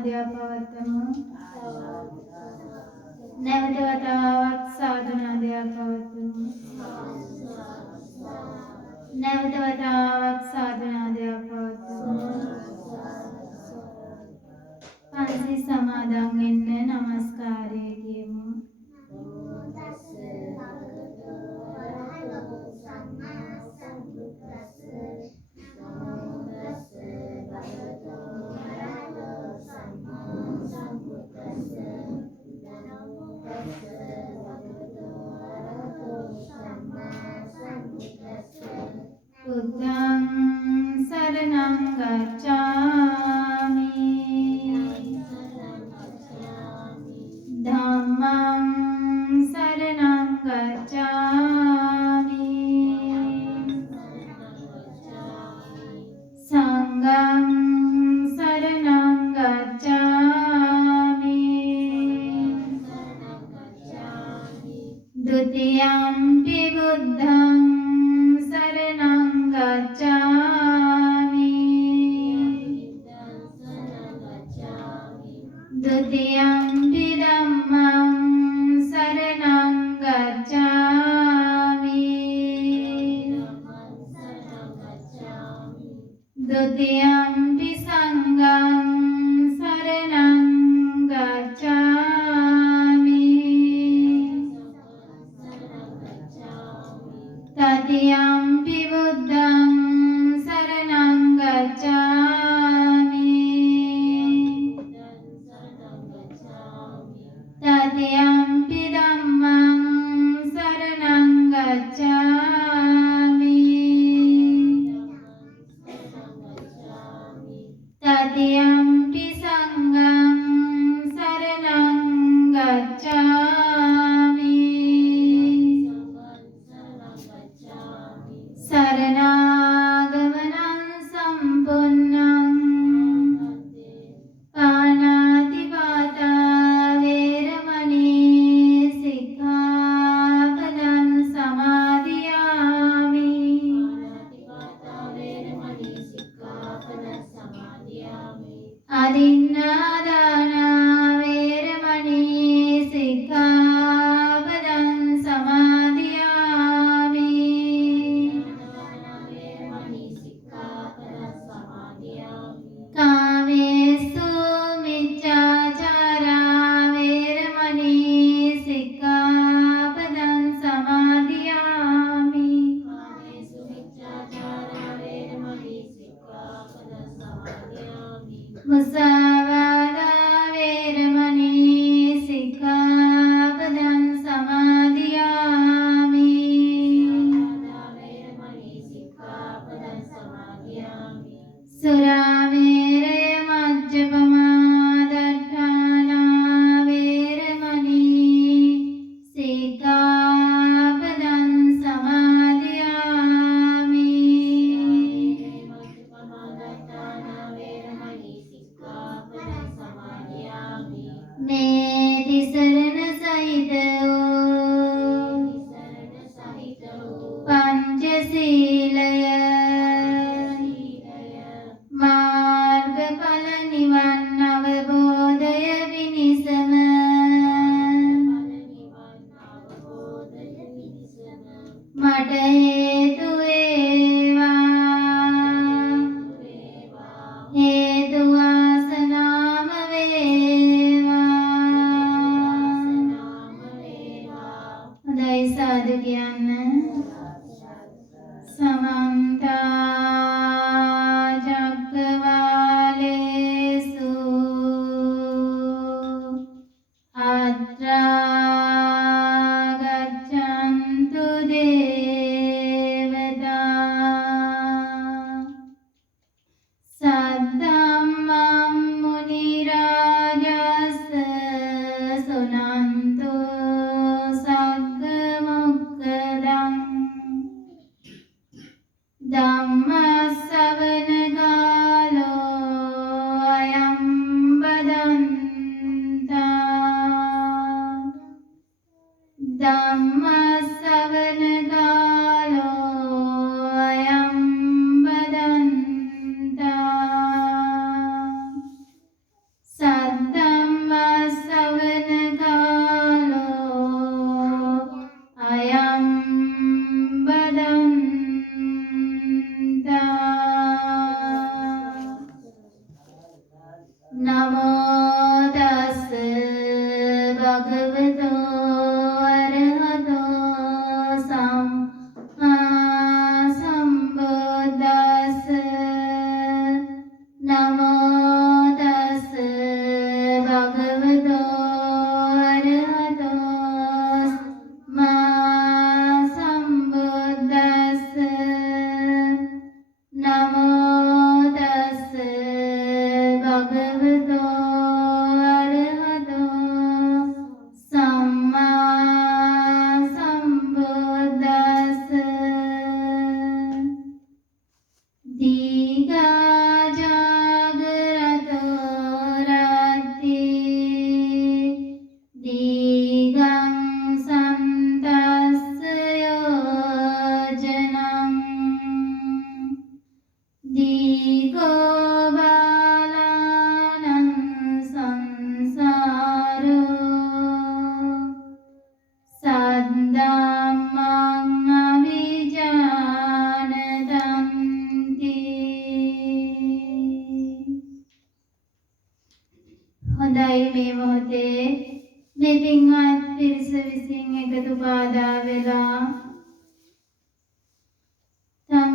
සාධනාදයක් පවත්වමු. නැවත වතාවක් සාධනාදයක් පවත්වමු. නැවත වතාවක් සාධනාදයක් පවත්වමු. පන්සිල් සමාදන් වෙන්න නමස්කාරය කියමු. බුද්ධං සරණං ගච්ඡාමි. ධම්මං සරණං ගච්ඡාමි. සංඝං සරණං ගච්ඡාමි. ဒုတိယံ පි බුද්ධං සරණං ගච්ඡාමි. ဒုတိယံ පි ධම්මං සරණං ගච්ඡාමි. ဒုတိယံ පි සංඝං සරණං ගච්ඡාමි. တတိယံ පි බුද්ධං සරණං ගච්ඡාමි. တတိယံ පි ධම්මං සරණං ගච්ඡාමි. တတိယံ පි සංඝං සරණං ගච්ඡාමි. සරණාගමනං සම්පුන්නං පාණාතිපාතා වේරමණී සික්ඛාපදං සමාදියාමි. අදින්නාදානා වේරමණී සික්ඛාපදං සමාදියාමි. කාමේසු මිච්ඡාචාරා වේරමණී සික්ඛාපදං සමාදියාමි. මුසාවාදා වේරමණී සික්ඛාපදං සමාදියාමි. සුරාමේරය මජ්ජපමා දට්ඨානා වේරමණී සික්ඛාපදං සමාදියාමි. මේ තිසරණ සහිත වූ පංචශීලය මාර්ගඵල නිවන් අවබෝධය පිණිසම මට හේතු වේවා. හේතු වාසනාම වේවා. හොඳයි සාදු කියන්න. සමන්ත චක්කවාලේසු අත්‍රා ගච්ඡන්තු දේවතා. සද්ධම්මං මුනි රාජස්ස සුනන්තු සග්ග මොක්ඛදං. ධම්ම ශ්‍රවණ කාලෝ අයං බදන්තා. ධම්ම ශ්‍රවණ කාලෝ අයං බදන්තා. මේ මොහොතේ මේ පින්වත් පිරිස විසින් එකතු බාධා වෙලා තම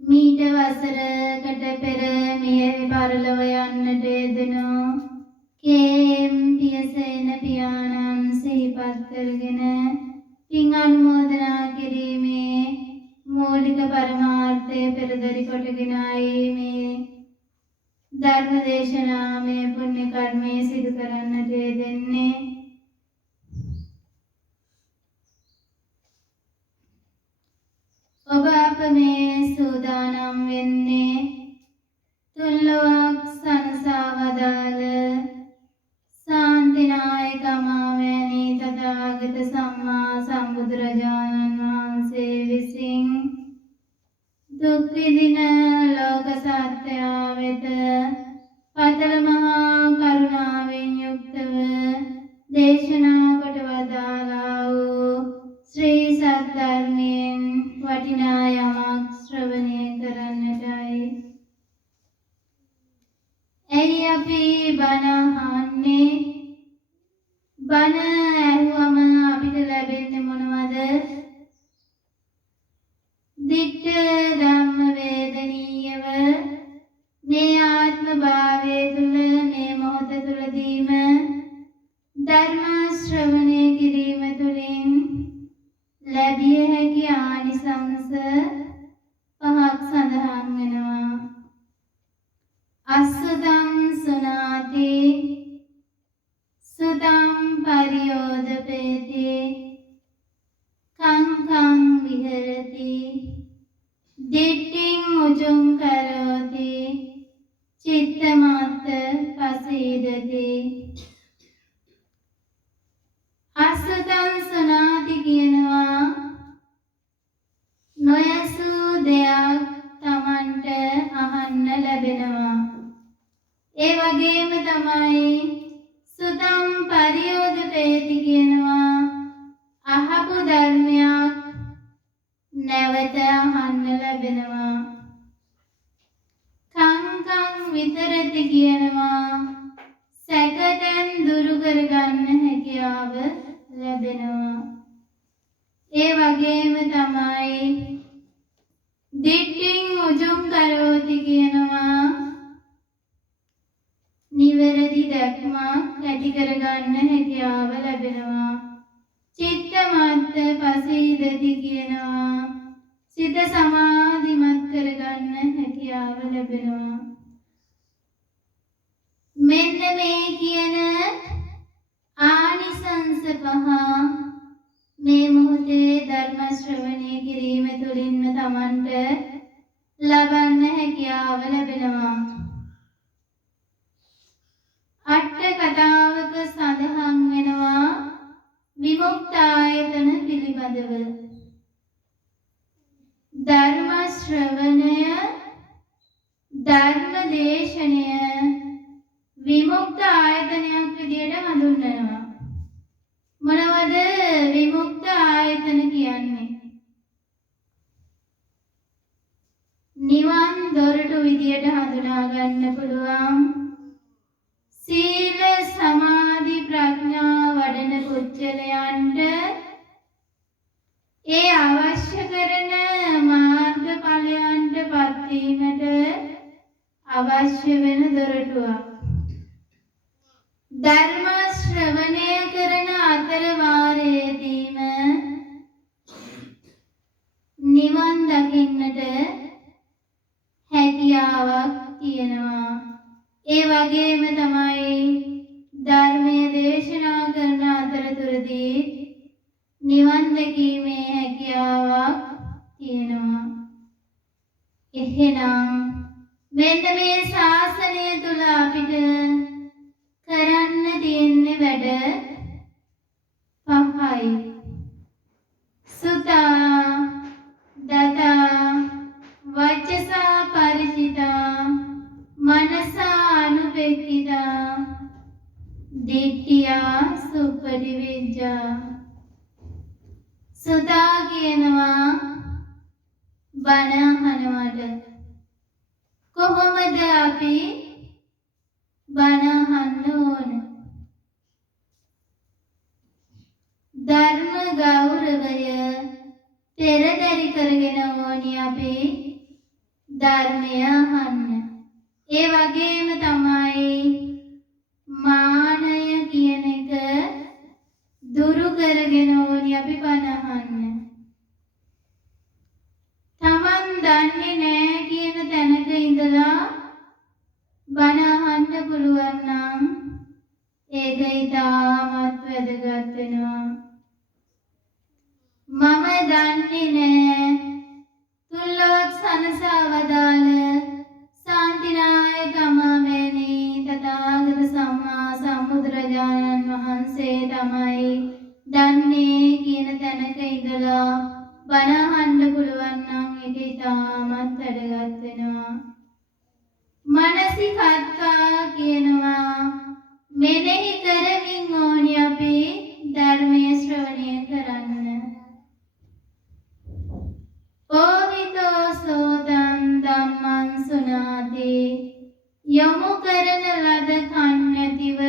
මීට වසරකට පෙර මිය පරලොව යන්නට යෙදෙනු කේම් පියසේන පියාණන් සිහිපත් කරගෙන පින් අනුමෝදනා කිරීමේ මූලික පරමාර්ථය පෙරදරි කොටගෙනයි මේ ධර්ම දේශනාමය පුණ්‍ය කර්මය සිදු කරන්නට යෙදෙන්නේ. ඔබ අප මේ සූදානම් වෙන්නේ තුන්ලොවක් සනසා වදාළ ශාන්තිනායක මාමෑණී තථාගත සම්මා සම්බුදුරජාණන් වහන්සේ විසින් දුක් විඳින ලෝක සත්‍යය වෙත පතල මහා කරුණාවෙන් යුක්තව දේශනා කොට වදාළා වූ ශ්‍රී සද්ධර්මයෙන් වටිනා යමක් ශ්‍රවණය කරන්නටයි. ඇයි අපි බණ අහන්නේ? බණ ඇහුවම අපිට ලැබෙන්නේ මොනවද? දිට්ඨ ධම්ම වේදනීයව මේ ආත්ම භාවයේ තුල මේ මොහොත තුලදීම ධර්ම ශ්‍රවණය කිරීම තුළින් ලැබිය හැකි ආනිසංස පහක් සඳහන් වෙනවා. අසුතං සුනාති සුතං පරියෝදපේති කංකං විහෙරති දිට්ඨිං උජුං කරෝති චිත්තමත්ත පසීදති. අසුතං සුනාති කියනවා නොයසූ දෙයක් Tamanට අහන්න ලැබෙනවා. ඒ වගේම තමයි සුතං පරියෝදපේති කියනවා අහපු ධර්මයක් නැවත අහන්න ලැබෙනවා. කංකං විතරති කියනවා සැකතෙන් දුරු කරගන්න හැකියාව ලැබෙනවා. ඒ වගේම තමයි දිට්ඨිං උජුං කරෝති කියනවා නිවැරදි දැක්මක් ඇති කරගන්න හැකියාව ලැබෙනවා. චිත්තමත්ත පසීදති කියනවා සිත සමාධිමත් කරගන්න හැකියාව ලැබෙනවා. මෙන්න මේ කියන ආනිසංස පහ මේ මොහොතේ ධර්ම ශ්‍රවණය කිරීම තුළින්ම Tamanට ලබන්න හැකියාව ලැබෙනවා. අට කතාවක සඳහන් වෙනවා විමුක්ත ආයතන පිළිබඳව. ධර්ම ශ්‍රවණය ධර්ම දේශනය විමුක්ත ආයතනයක් විදියට හඳුන්වනවා. මොනවද විමුක්ත ආයතන කියන්නේ? නිවන් දොරටු විදියට හඳුනා ගන්න පුළුවන්. සීල සමාධි ප්‍රඥා වඩන පුජ්‍යලයන්ට ඒ අවශ්‍ය කරන මාර්ගඵලයන්ට පත්වීමට අවශ්‍ය වෙන දොරටුවක්. ධර්ම ශ්‍රවණය කරන අතර වාරයේදීම නිවන් දකින්නට හැකියාවක් තියෙනවා. ඒ වගේම තමයි ධර්මයේ දේශනා කරන අතරතුරදී නිවන් දැකීමේ හැකියාවක් තියෙනවා. එහෙනම් මෙන්න මේ ශාසනය තුල අපිට කරන්න තියෙන්නේ වැඩ පහයි. සුතා දතා වචසා පරිචිතා මනසා අනුපෙක්ඛිතා දිට්ඨියා සුපරිවිජ්ජා. සුතා කියනවා බණ අහනවට. කොහොමද අපි ඕනි අපි ධර්මය අහන්න. ඒ වගේම තමයි මානය කියන එක දුරු කරගෙන ඕනි අපි බණ අහන්න. තමන් දන්නේ නැහැ කියන තැනක ඉඳලා බණ අහන්න පුළුවන් නම් ඒක ඉතාමත් වැදගත් වෙනවා. මම දන්නේ නැහැ තුන්ලොවක් සනසවදාල ශාන්තිනායක අමාමෑණී තථාගත සම්මා සම්බුදුරජාණන් වහන්සේ තමයි දන්නේ කියන තැනක ඉඳලා බණ අහන්න පුළුවන් නම් ඒක ඉතාමත් වැදගත් වෙනවා. මනසිකත්වා කියනවා මෙනෙහි කරමින් ඕනි අපි ධර්මයේ ශ්‍රවණය කරන්න. ඕහිතෝ සෝතං ධම්මං සුනාති යොමු කරන ලද කන් නැතිව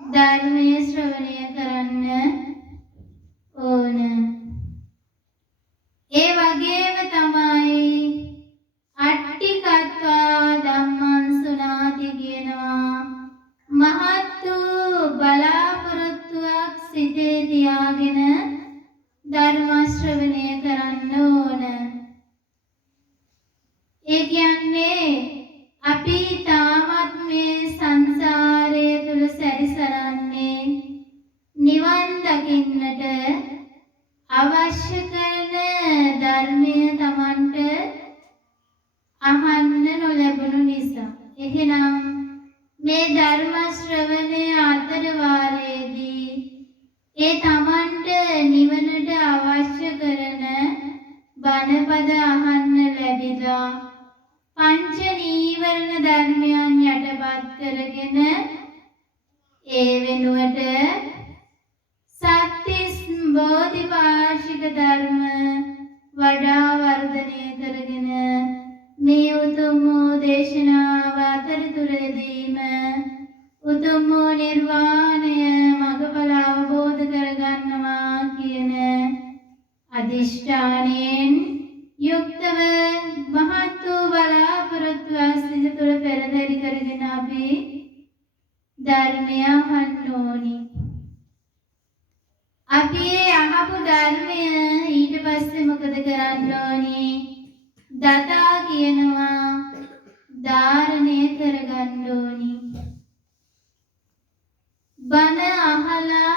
ධර්මයේ ශ්‍රවණය කරන්න ඕන. ඒ වගේම තමයි අට්ඨිකත්වා ධම්මං සුනාති කියනවා මහත් වූ බලාපොරොත්තුවක් සිතේ තියාගෙන ධර්ම ශ්‍රවණය කරන්න ඕන. ඒ කියන්නේ අපි තාමත් මේ සංසාරය තුල සැරිසරන්නේ නිවන් දකින්නට අවශ්‍ය කරන ධර්මය Tamanට අහන්න නොලැබුණු නිසා. එහෙනම් මේ ධර්ම ශ්‍රවණය අතර වාරයේදී ඒ Tamanට නිවනට අවශ්‍ය කරන බණපද අහන්න ලැබිලා පංච නීවරණ ධර්මයන් යටපත් කරගෙන ඒ වෙනුවට සත්‍තිස් බෝධිපාශික ධර්ම වඩා වර්ධනය කරගෙන මේ උතුම් දේශනාව අතරතුරදීම උතුම් නිර්වාණය මඟඵල අවබෝධ කරගන්නවා කියන අදිෂ්ඨානයෙන් යුක්තව මහත් වූ බලාපොරොත්තුවක් සිත තුළ පෙරදරි කරගෙන අපි ධර්මය අහන්න ඕනි. අපි ඒ අහපු ධර්මය ඊට පස්සේ මොකද කරන්න ඕනි? දතා කියනවා ධාරණය කරගන්න ඕනි. බණ අහලා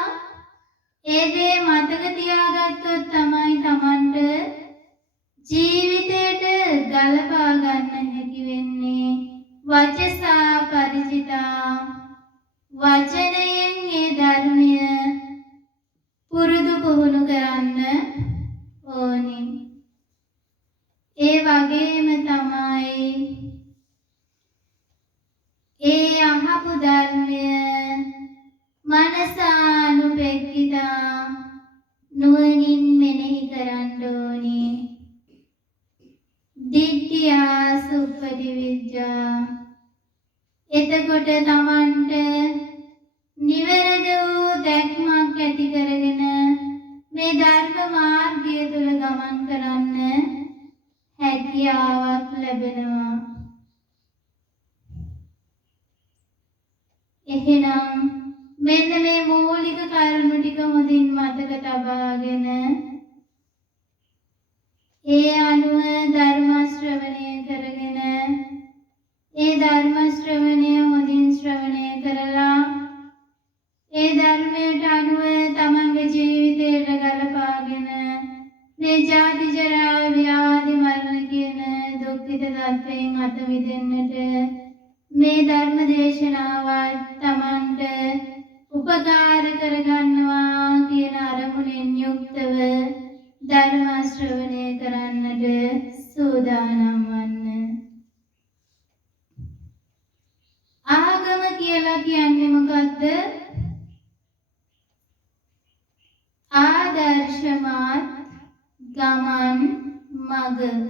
ඒ දේ මතක තියාගත්තොත් තමයි Tamanට ජීවිතයට ගලපා ගන්න හැකි වෙන්නේ. වචසා පරිචිතා වචනයෙන් ඒ ධර්මය පුරුදු පුහුණු කරන්න ඕනි. ඒ වගේම තමයි ඒ අහපු ධර්මය මනසානුපෙක්ඛිතා නුවණින් මෙනෙහි කරන්න ඕනි. දිට්ඨියා සුප්පටිවිජ්ජා එතකොට Tamanට නිවැරදි වූ දැක්මක් ඇති කරගෙන මේ ධර්ම මාර්ගය තුල ගමන් කරන්න හැකියාවක් ලැබෙනවා. එහෙනම් මෙන්න මේ මූලික කරුණු ටික හොඳින් මතක තබාගෙන ඒ අනුව ධර්ම ශ්‍රවණය කරගෙන ඒ ධර්ම ශ්‍රවණය හොඳින් ශ්‍රවණය කරලා ඒ ධර්මයට අනුව තමන්ගේ ජීවිතයට ගලපාගෙන මේ ජාති ජරා ව්‍යාධි මරණ කියන දුක්ඛිත තත්ත්වයෙන් අත මිදෙන්නට මේ ධර්ම දේශනාවත් තමන්ට උපකාර කරගන්නවා කියන අරමුණෙන් යුක්තව ධර්ම ශ්‍රවණය කරන්නට සූදානම් වන්න. ආගම කියලා කියන්නේ මොකද්ද? ආදර්ශමත් ගමන් මඟ.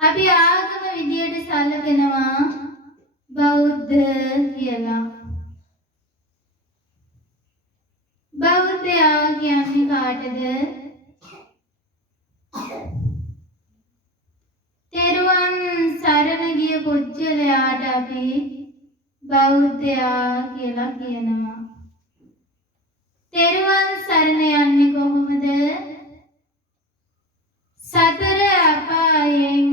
අපි ආගම විදියට සැලකෙනවා බෞද්ධ කියලා. බෞද්ධයා කියන්නේ කාටද? බෞද්ධයා කියලා කියනවා. තෙරුවන් සරණ යන්නේ කොහොමද? සතර අපායෙන්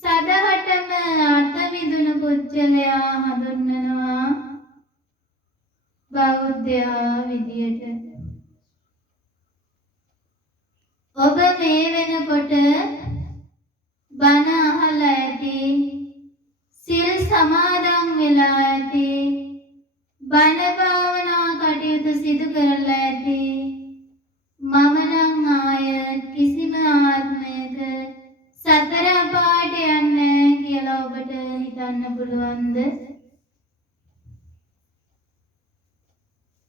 සදහටම අත මිදුණු පුජ්‍යලයා හඳුන්වනවා බෞද්ධයා විදියට. ඔබ මේ වෙනකොට බණ අහලා ඇති, සිල් සමාදන් වෙලා ඇති, බණ භාවනා කටයුතු සිදු කරලා ඇති. මම නම් ආය කිසිම ආත්මයක සතර අපායට යන්නේ කියලා ඔබට හිතන්න පුළුවන්ද?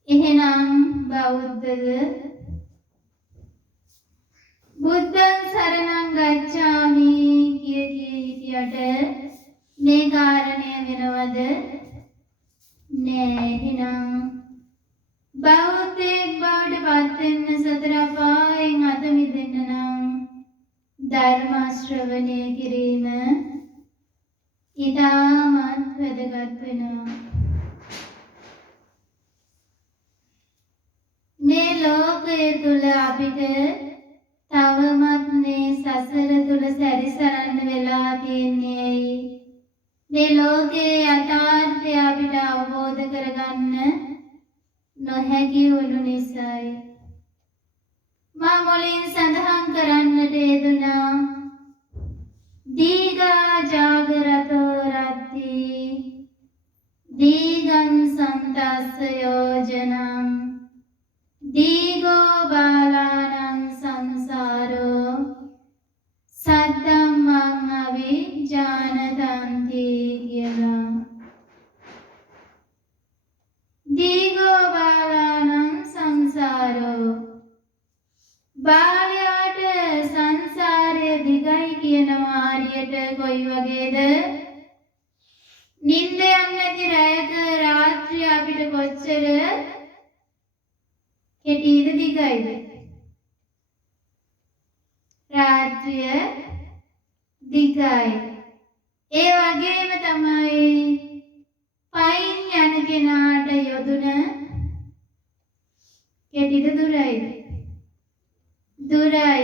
එහෙනම් බෞද්ධද? බුද්ධං සරණං ගච්ඡාමි කිය හිටියට මේ කාරණය වෙනවද? නෑ. එහෙනම් බෞද්ධයෙක් බවට පත් වෙන්න සතර අපායෙන් අත මිදෙන්න නම් ධර්ම ශ්‍රවණය කිරීම ඉතාමත් වැදගත් වෙනවා. මේ ලෝකය තුල අපිට තවමත් මේ සසර තුල සැරිසරන්න වෙලා තියෙන්නේ. මේ ලෝකයේ යථාර්ථය අපිට අවබෝධ කරගන්න නොහැකි වුණු නිසායි. මා මුලින් සඳහන් කරන්නට යෙදුනා දීඝා ජාගරතෝ රත්ති දීඝං සන්තස්ස යෝජනං දීඝෝ බාලානං සංසාරෝ සද්දම්මං අවිජානතන්ති කියලා. දීඝෝ බාලානං සංසාරෝ, බාලයාට සංසාරය දිගයි කියනවා. හරියට කොයි වගේද? නිින්ද යන්නේ නැති රැයක රාත්‍රිය අපිට කොච්චර කෙටිද දිගයිද? රාත්‍රිය දිගයි. ඒ වගේම තමයි පයින් යන කෙනාට යොදුන කෙටිද දුරයිද? දුරයි.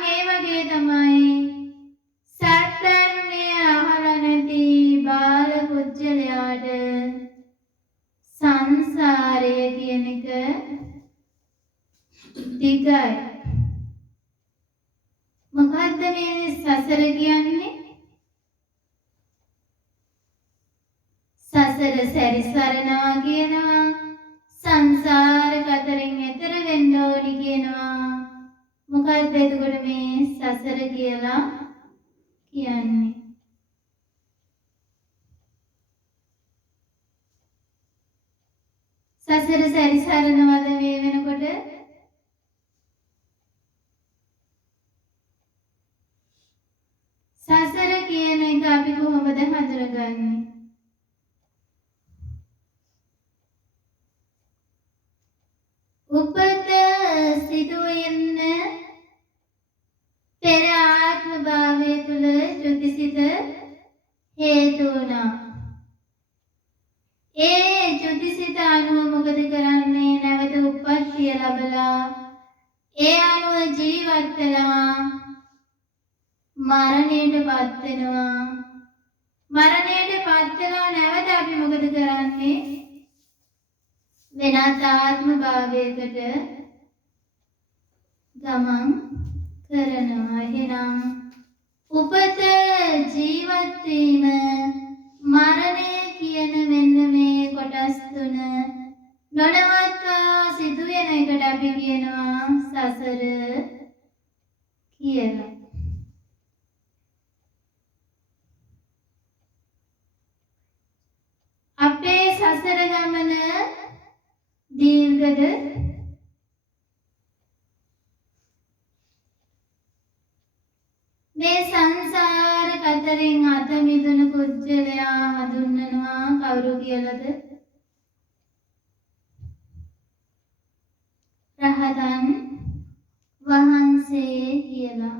මේ වගේ තමයි සත්‍යර්මය අහලා නැති බාල පුජ්‍යලයාට සංසාරය කියන එක දිගයි. මොකද්ද මේ සසර කියන්නේ? සසර සැරිසරනවා කියනවා. සංසාර කතරෙන් එතර වෙන්න ඕනි කියනවා. මොකද්ද එතකොට මේ සසර කියලා කියන්නේ? සසර සැරිසරනවද මේ වෙනකොට? සසර කියන එක අපි කොහොමද හඳුනගන්නේ? උපත සිදු වෙන්න පෙර ආත්ම භාවය තුල චුතිසිත හේතු වුණා. ඒ චුතිසිත අනුව මොකද කරන්නේ? නැවත උප්පත්තිය ලැබලා ඒ අනුව ජීවත් වෙලා මරණයටපත් වෙනවා. මරණයටපත් වෙලා නැවත අපි මොකද කරන්නේ? වෙනත් ආත්ම භාවයකට ගමන් කරනවා. එහෙනම් උපත, ජීවත් වීම, මරණය කියන මෙන්න මේ කොටස් තුන නොනවත්වා සිදු වෙන එකට අපි කියනවා සසර කියලා. අපේ සසර ගමන දීර්ඝද? මේ සංසාර කතරෙන් අත මිදුණු පුජ්‍යලයා හඳුන්වනවා කවුරු කියලාද? රහතන් වහන්සේ කියලා.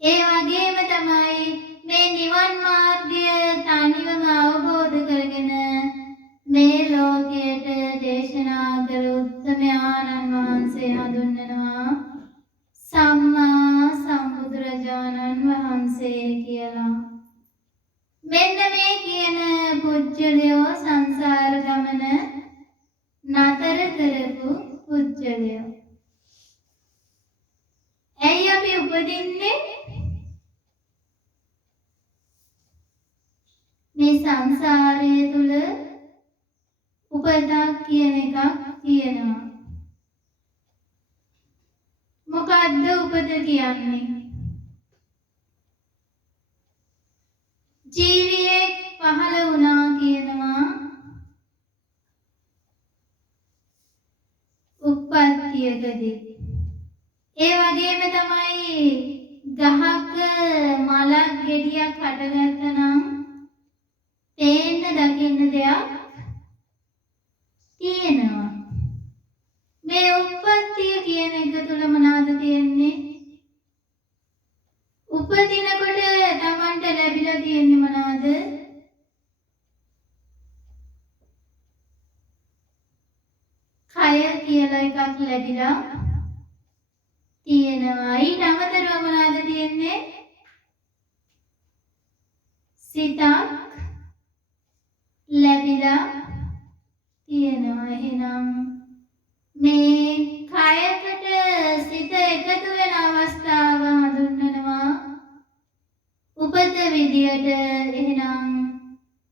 ඒ වගේම තමයි මේ නිවන් මාර්ගය තනිවම අවබෝධ පුජ්‍යලයෝ සංසාර ගමන නතර කරපු පුජ්‍යලයෝ. ඇයි අපි උපදින්නේ? මේ සංසාරය තුල උපතක් කියන එකක් තියෙනවා. මොකද්ද උපත කියන්නේ? ජීවියෙක් පහළ වුණා කියනවා උප්පත්තියකදී. ඒ වගේම තමයි ගහක මලක් ගෙඩියක් හටගත්තනම් පේන්න දකින්න දෙයක් තියෙනවා. මේ උප්පත්තිය කියන එක තුල මොනවද තියෙන්නේ? උපදිනකොට Tamanට ලැබිලා තියෙන්නේ මොනවද? කය කියලා එකක් ලැබිලා තියෙනවා. ඊට අමතරව මොනවද තියෙන්නේ? සිතක් ලැබිලා තියෙනවා. එහෙනම් මේ කයකට සිත එකතු වෙන අවස්ථාව හඳුන්වනවා උපත විදියට. එහෙනම්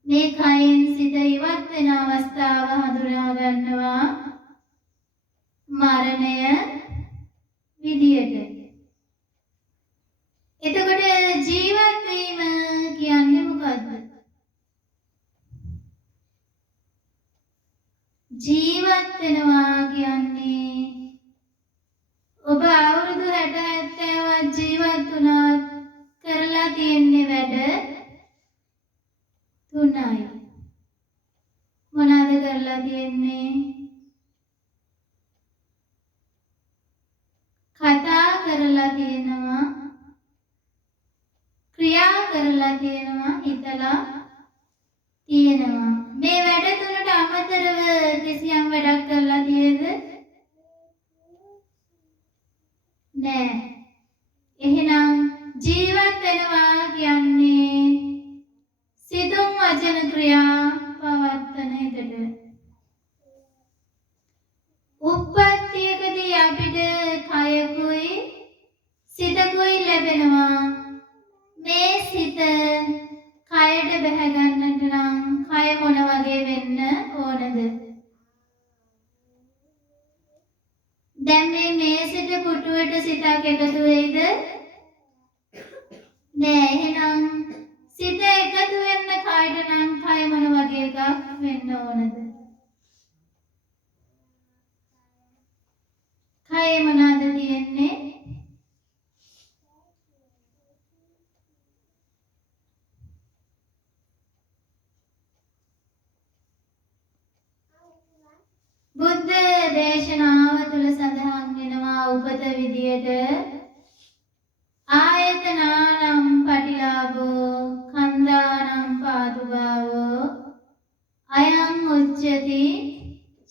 මේ කයින් සිත ඉවත් වෙන අවස්ථාව හඳුනා ගන්නවා මරණය විදියට. එතකොට ජීවත් වීම කියන්නේ මොකද්ද? ජීවත් වෙනවා කියන්නේ ඔබ අවුරුදු 60 70ක් ජීවත් වුණා කරලා තියෙන්නේ වැඩ තුනයි. මොනවාද කරලා තියෙන්නේ? කතා කරලා තියෙනවා, ක්‍රියා කරලා තියෙනවා, හිතලා තියෙනවා. මේ වැඩ තුනට අමතරව කිසියම් වැඩක් කරලා තියෙද? නෑ. එහෙනම් ජීවත් වෙනවා කියන්නේ සිතුම් වචන ක්‍රියා පවත්තන එකට. උප්පත්තියකදී අපිට කයකුයි සිතකුයි ලැබෙනවා. මේ සිත කයට බැහැ ගන්නට නම් කය මොන වගේ වෙන්න ඕනද? දැන් මේ මේසෙට පුටුවට සිතක් එකතු වෙයිද? නෑ. එහෙනම් සිත එකතු වෙන්න කයට නම් කය මොන වගේ එකක් වෙන්න ඕනද? කය මොනවාද තියෙන්නේ? බුද්ධ දේශනාව තුළ සඳහන් වෙනවා උපත විදියට ආයතනානම් පටිලාභෝ කන්දානම් පාදුභාවෝ අයං උච්චති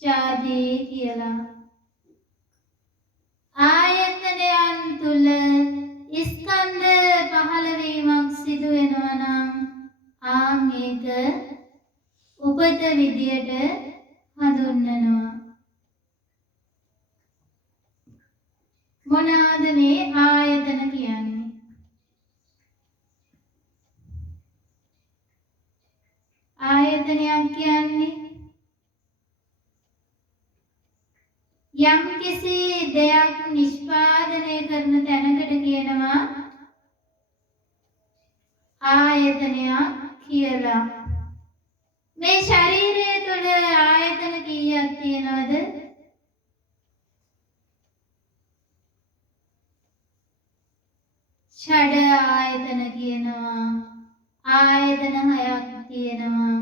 ජාති කියලා. ආයතනයන් තුළ ස්කන්ධ පහළවීමක් සිදු වෙනවා නම් මේක උපත විදියට හඳුන්වනවා. මොනවාද මේ ආයතන කියන්නේ? ආයතනයක් කියන්නේ යම් කිසි දෙයක් නිෂ්පාදනය කරන තැනකට කියනවා ආයතනයක් කියලා. මේ ශරීරය තුළ ආයතන කීයක් තියෙනවද? ෂඩ ආයතන කියනවා. ආයතන 6ක් තියෙනවා.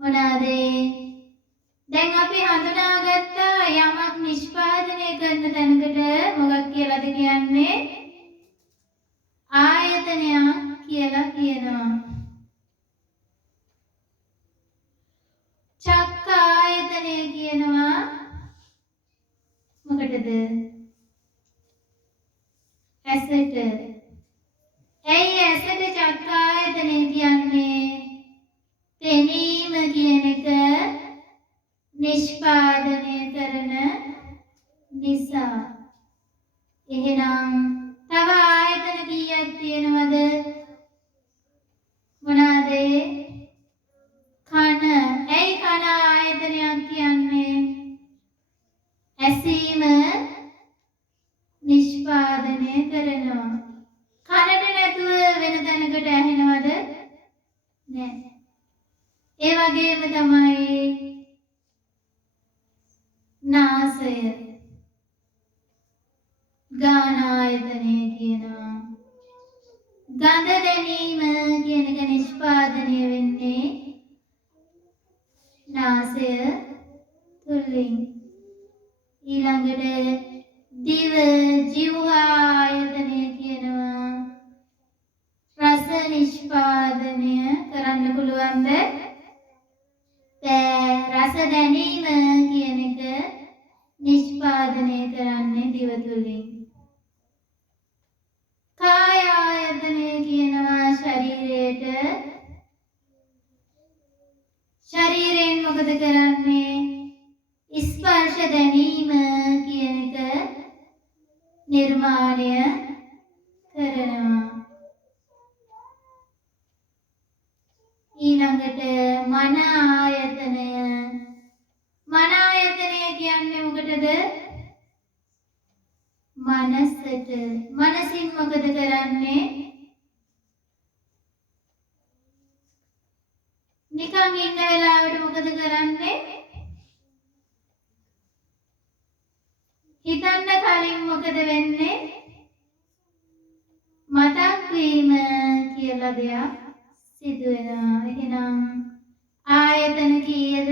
මොනවාද? දැන් අපි හඳුනාගත්තා යමක් නිෂ්පාදනය කරන තැනකට මොකක් කියලාද කියන්නේ? ආයතනයක් කියලා කියනවා. චක්ක ආයතනය කියනවා මොකටද? ඇසට. ඇයි ඇසට චක්ක ආයතනය කියන්නේ? ඒ වගේම තමයි නාසය ගාන ආයතනය කියනවා. ගඳ දැනීම කියන එක නිෂ්පාදනය වෙන්නේ නාසය තුලින්. ඊළඟට දිව ජීවහා ආයතනය කියනවා. රස නිෂ්පාදනය කරන්න පුළුවන්ද? රස දැනීම කියන එක නිෂ්පාදනය කරන්නේ දිව තුලින්. කාය ආයතනය කියනවා ශරීරයෙන් මොකද කරන්නේ? ස්පර්ශ දැනීම කියන එක නිර්මාණය කරනවා. ඊළඟට මන ආයතනය. මන ආයතනය කියන්නේ මොකටද? මනසට. මනසින් මොකද කරන්නේ? නිකන් ඉන්න වෙලාවට මොකද කරන්නේ? හිතන්න කලින් මොකද වෙන්නේ? මතක් වීම කියලා දෙයක් සිදු වෙනවා. එහෙනම් ආයතන කීයද?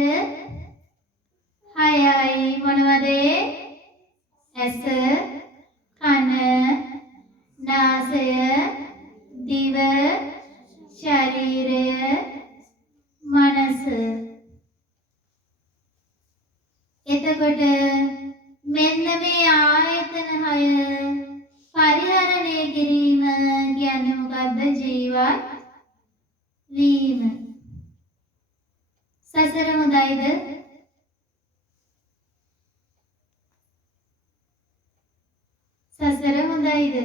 6යි. මොනවද? ඇස, කන, නාසය, දිව, ශරීරය, මනස. එතකොට මෙන්න මේ ආයතන 6 පරිහරණය කිරීම කියන්නේ මොකද්ද? ජීවත් වීම. සසර හොඳයිද? සසර හොඳයිද?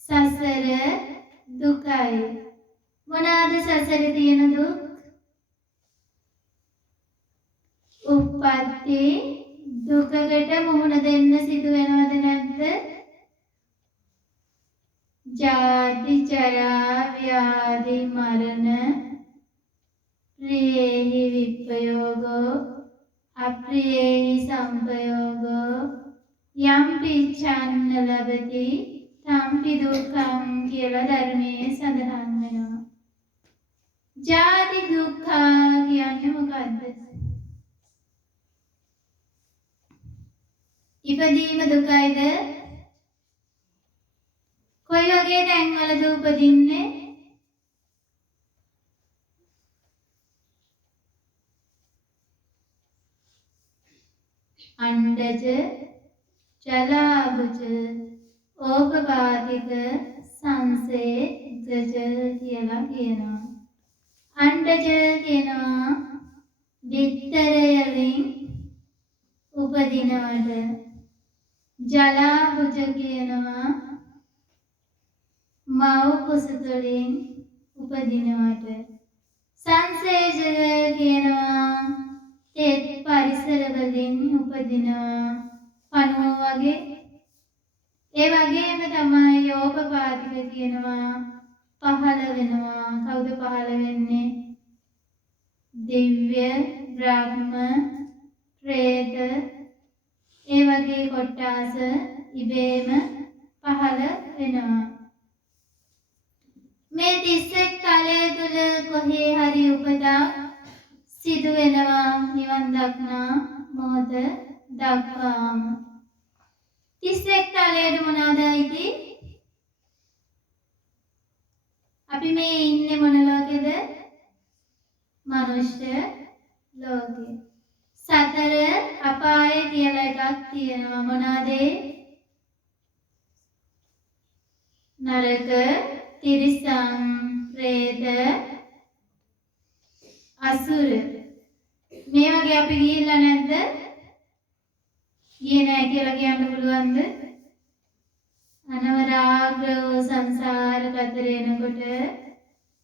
සසර දුකයි. මොනවාද සසරේ තියෙන දුක්? උප්පත්ති දුකකට මුහුණ දෙන්න සිදු වෙනවද නැද්ද? ජාති ජරා ව්‍යාධි මරණ ප්‍රියේහි විප්පයෝගෝ අප්‍රියේහි සම්පයෝගෝ යම්පි ඡන්න ලබති තම්පි දුක්ඛං කියලා ධර්මයේ සඳහන් වෙනවා. ජාති දුක්ඛ කියන්නේ මොකද්ද? ඉපදීම දුකයිද? කොයි වගේ තැන්වලද උපදින්නේ? අණ්ඩජ, ජලාභුජ, ඕපපාතික, සංසේදජ කියලා කියනවා. අණ්ඩජ කියනවා බිත්තරයලින් උපදිනවට. ජලාභුජ කියනවා මව් කුස තුළින් උපදිනවට. සංසේජ කියනවා තෙත් පරිසර වලින් උපදිනවා පණුව වගේ. ඒ වගේම තමයි යෝපපාතික කියනවා පහළ වෙනවා. කවුද පහළ වෙන්නේ? දිව්‍ය, බ්‍රහ්ම, ප්‍රේත ඒ වගේ කොට්ටාස ඉබේම පහළ වෙනවා. මේ 31 තලය තුල කොහේ හරි උපතක් සිදු වෙනවා නිවන් දක්නා මොහොත දක්වාම. 31 තලයට මොනවාද අයිති? අපි මේ ඉන්නේ මොන ලෝකෙද? මනුෂ්‍ය ලෝකෙ. සතර අපාය කියලා එකක් තියෙනවා. මොනවාද? නරක, තිරිසන්, പ്രേත, අසුර. මේ වගේ අපි ගිහිල්ලා නැද්ද? ගියේ නැහැ කියලා කියන්න පුළුවන්ද? අනවරාග්‍රව සංසාර කතරේ එනකොට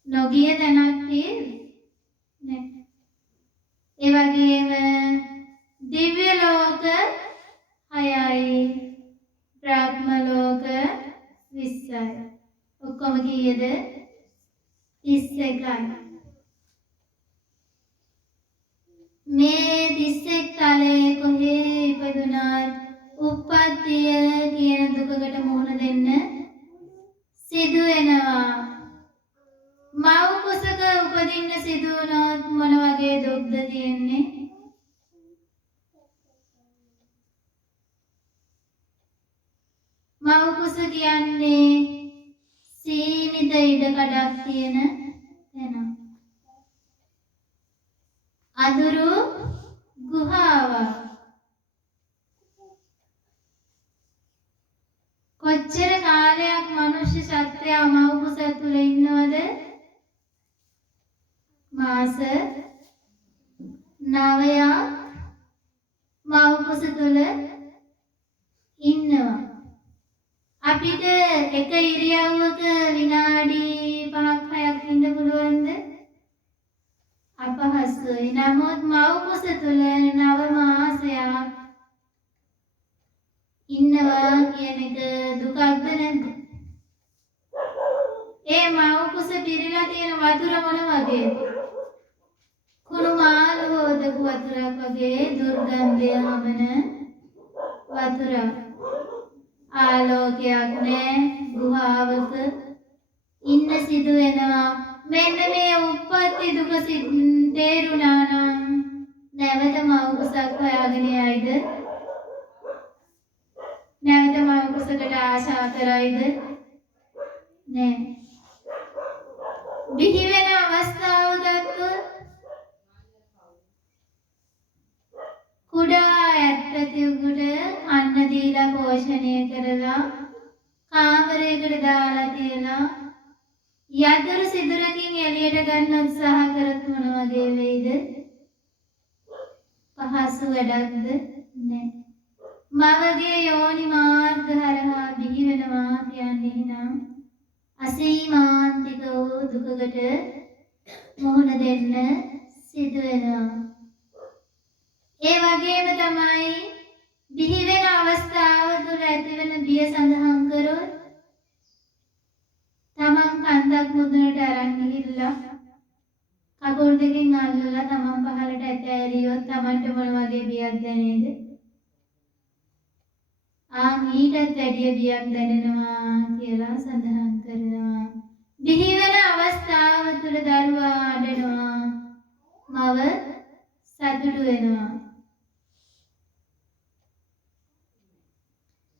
නොගිය තැනක් තියෙන්නේ. ඒ වගේම දිව්‍ය ලෝක 6යි, බ්‍රහ්ම ලෝක 20යි. ඔක්කොම කීයද? 31යි. මේ 31 තලයේ කොහේ ඉපදුනත් උප්පත්තිය කියන දුකකට මුහුණ දෙන්න සිදු වෙනවා. මව් කුසක උපදින්න සිදු වුණොත් මොන වගේ දුක්ද තියෙන්නේ? මව් කුස කියන්නේ සීමිත ඉඩකඩක් තියෙන තැන. අඳුරු ගුහාවක්. කොච්චර කාලයක් මනුෂ්‍ය සත්වයා මව් කුස තුල ඉන්නවද? මාස 9ක් මව් කුස තුල ඉන්නවා. අපිට එක ඉරියව්වක විනාඩි 5ක් 6ක් ඉන්න පුළුවන්ද? අපහසුයි. නමුත් මව් කුස තුල 9 මාසයක් ඉන්නවා කියන එක දුකක්ද නැද්ද? ඒ මව් කුස පිරීලා තියෙන වතුර මොන වගේද? කුණු මාළු හොදපු වතුරක් වගේ දුර්ගන්ධය හමන වතුරක්. ආලෝකයක් නැහැ, ගුහාවක ඉන්න සිදු වෙනවා. මෙන්න මේ උප්පත්ති දුක තේරුණා නම් නැවත මව් කුසක් හොයාගෙන යයිද? නැවත මව් කුසකට ආශා කරයිද? නෑ. බිහි වෙන අවස්ථාව ගත්තොත් කුඩා ඇත්පැතියකට කන්න දීලා පෝෂණය කරලා කාමරයකට දාලා තියලා යතුරු සිදුරකින් එළියට ගන්න උත්සාහ කරත් මොන වගේ වෙයිද? පහසු වැඩක්ද? නෑ. මවගේ යෝනි මාර්ග හරහා බිහි වෙනවා කියන්නේ නම් අසීමාන්තික වූ දුකකට මුහුණ දෙන්න සිදු වෙනවා. ඒ වගේම තමයි බිහි වෙන අවස්ථාව තුළ ඇතිවන බිය සඳහන් කරොත් තමන් කන්දක් මුදුනට අරන් ගිහිල්ලා කකුල් දෙකෙන් අල්ලලා තමන් පහළට ඇතෑරියොත් තමන්ට මොන වගේ බියක් දැනේද? ඊටත් වැඩිය බියක් දැනෙනවා කියලා සඳහන් කරනවා. බිහි වෙන අවස්ථාව තුළ දරුවා අඬනවා. මව සතුටු වෙනවා.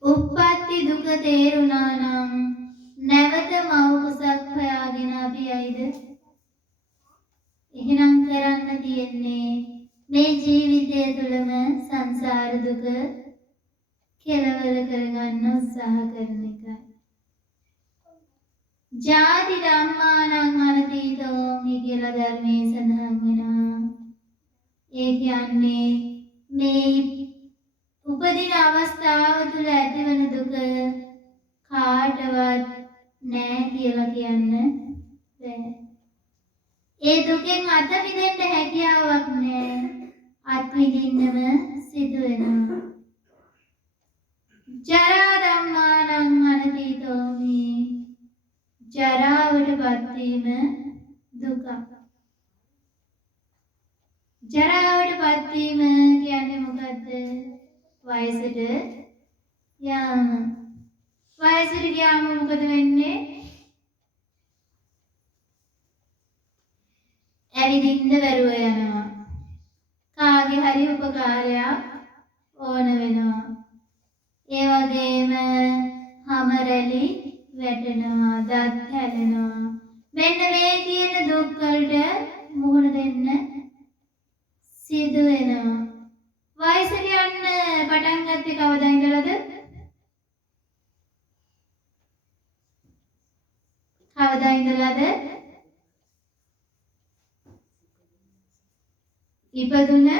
උප්පත්ති දුක තේරුණා නම් නැවත මව් කුසක් හොයාගෙන අපි යයිද? එහෙනම් කරන්න තියෙන්නේ මේ ජීවිතය තුළම සංසාර දුක කෙලවර කරගන්න උත්සාහ කරන එකයි. ජාති ධම්මානං අනතීතෝ කියලා ධර්මයේ සඳහන් වෙනවා. ඒ කියන්නේ මේ උපදින අවස්ථාව තුළ ඇතිවන දුක කාටවත් නෑ කියලා කියන්න බැහැ. ඒ දුකෙන් අත මිදෙන්න හැකියාවක් නෑ. අත් මිදින්නම සිදු වෙනවා. ජරා ධම්මානං අනතීතෝමි. ජරාවටපත් වීම දුක. ජරාවටපත් වීම කියන්නේ මොකද්ද? වයසට යාම. වයසට ගියාම මොකද වෙන්නේ? ඇවිදින්න බැරුව යනවා. කාගේ හරි උපකාරයක් ඕන වෙනවා. ඒ වගේම හැම රැලි වැටෙනවා, දත් හැලෙනවා. මෙන්න මේ කියන දුක් වලට මුහුණ දෙන්න සිදු වෙනවා. වයසට යන්න පටන් ගත්තේ කවදා ඉඳලාද? කවදා ඉඳලාද? ඉපදුන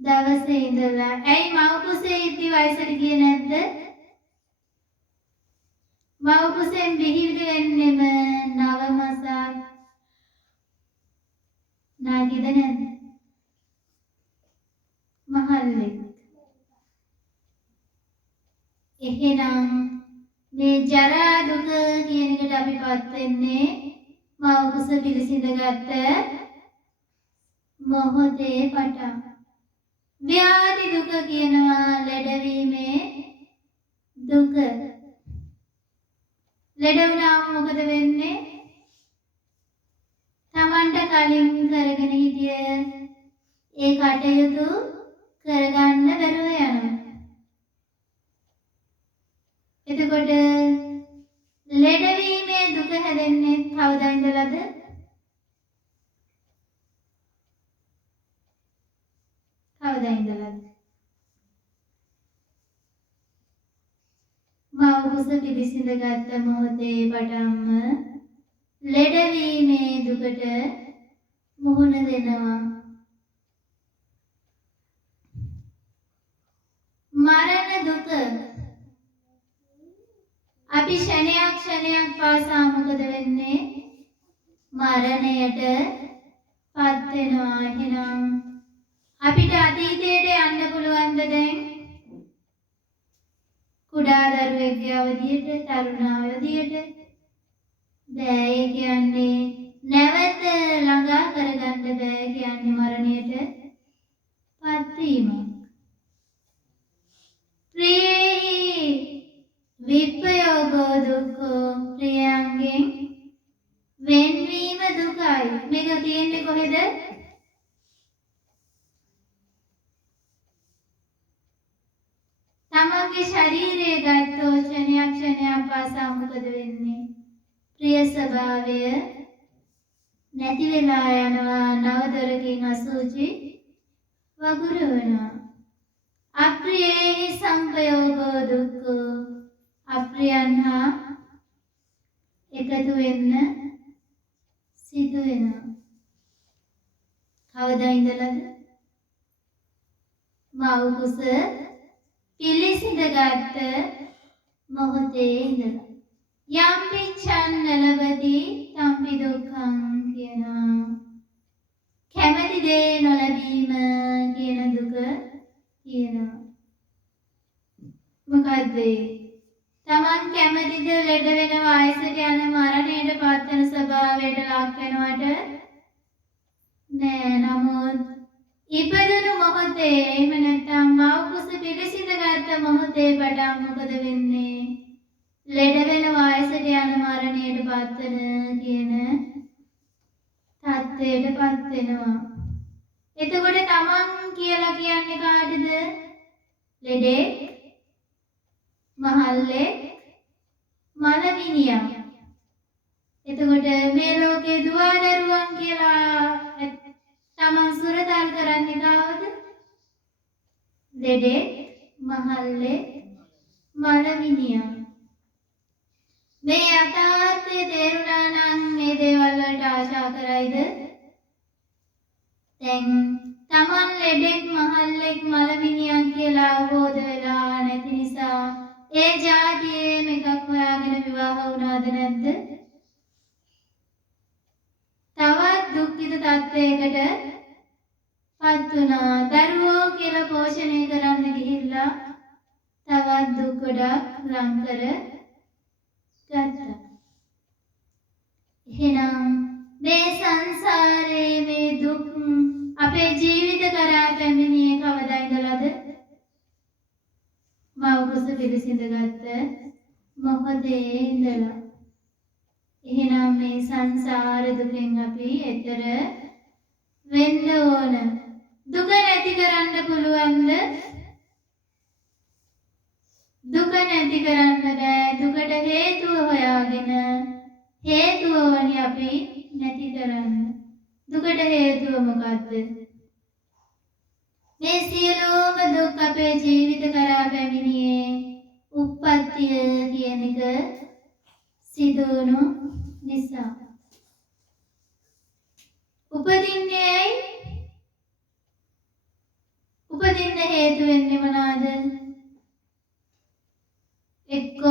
දවසේ ඉඳලා. ඇයි මව් කුසේ ඉති වයසට ගියේ නැද්ද? මව් කුසෙන් බිහි වෙන්නෙම 9 මාසක් නාගිද නැද්ද? මහල්ලෙක්. එහෙනම් මේ ජරා දුක කියන එකට අපිපත් වෙන්නේ මව කුස පිළිසිඳගත් මොහොතේ පටන් ව්‍යාධි දුක කියනවා ලෙඩවීමේ දුක. ලෙඩ වුණාම මොකද වෙන්නේ? Tamanට කලින් කරගෙන හිටිය ඒ කටයුතු කරගන්න බැරුව යනවා. එතකොට ලෙඩවීමේ දුක හැදෙන්නේ කවදා ඉඳලාද? කවදා ඉඳලාද? මව කුස පිළිසිඳගත් මොහොතේ පටන්ම ලෙඩවීමේ දුකට මුහුණ දෙනවා. මරණ දුක අපි ක්ෂණයක් පාසා මොකද වෙන්නේ? මරණයට පත් වෙනවා. එහෙනම් අපිට අතීතයට යන්න පුළුවන්ද දැන්? කුඩා දරුවෙක්ගේ අවදියට, තරුණ අවදියට බෑ. ඒ කියන්නේ නැවත ළඟා කරගන්න බෑ. කියන්නේ මරණයට පත්වීම. ප්‍රියෙහි විප්‍රයෝගෝ දුක්ඛෝ, ප්‍රියයන්ගෙන් වෙන්වීම දුකයි. මේක තියෙන්නේ කොහෙද? තමන්ගේ ශරීරයේ ගත්තෝ ක්ෂණයක් පාසා මොකද වෙන්නේ? ප්‍රිය ස්වභාවය නැති වෙලා යනවා. නව දොරකින් අසුචි වගුරුවනවා. අප්‍රියෙහි සංපයෝගෝ දුක්ඛෝ, අප්‍රියයන් හා එකතු වෙන්න සිදු වෙනවා. කවදා ඉඳලාද? මව කුස පිළිසිඳගත් මොහොතේ ඉඳලා. යම් පිච්ඡන් නලවදී තම්පි දුක්ඛං කියනවා. කැමැති දේ නොලැබීම කියන දුක කියනවා. මොකද්ද? Taman කැමැතිද ලෙඩ වෙන වයසට යන මරණයට පත් වෙන ස්වභාවයට ලක් වෙනවට නෑ. නමුත් ඉපදුණු මොහොතේ එහෙම නැත්නම් මව කුස පිළිසිඳගත් මොහොතේ පටන් මොකද වෙන්නේ? ලෙඩ වෙන වයසට යන මරණයට පත් වෙන කියන තත්ත්වයට පත් වෙනවා. එතකොට තමන් කියලා කියන්නේ කාටද? ලෙඩේ, මහල්ලේ, මලමිනියා. එතකොට මේ ලෝකේ දුවදරුවන් කියලා තමන් සුරතල් කරන්නේ කාවද? ලෙඩේ, මහල්ලේ, මලමිනියා. මේ යථාර්ථය තේරුණා නම් මේ දේවල් වලට ආශා කරයිද? දැන් තමන් ලෙඩෙක්, මහල්ලෙක්, මලමිනියක් කියලා අවබෝධ වෙලා නැති නිසා ඒ જાතියේ එකක් හොයාගෙන විවාහ වුණාද නැද්ද? තවත් දුක්ඛිත තත්වයකට පත් වුණා. දරුවෝ කියලා පෝෂණය කරන්න ගිහිල්ලා තවත් දුක් ගොඩක් ලං කර ගත්තා. එහෙනම් මේ සංසාරයේ මේ දුක් අපේ ජීවිත කරා පැමිණියේ කවදා ඉඳලාද? මව කුස පිළිසිඳගත් මොහොතේ ඉඳලා. එහෙනම් මේ සංසාර දුකෙන් අපි එතර වෙන්න ඕන. දුක නැති කරන්න පුළුවන්ද? දුක නැති කරන්න බෑ. දුකට හේතුව හොයාගෙන හේතුව වනි අපි නැති කරන්න. දුකට හේතුව මොකද්ද? මේ සියලුම දුක් අපේ ජීවිත කරා පැමිණියේ උප්පත්තිය කියන එක සිදුවුණු නිසා. උපදින්නේ ඇයි? උපදින්න හේතු වෙන්නේ මොනවාද? එක්ක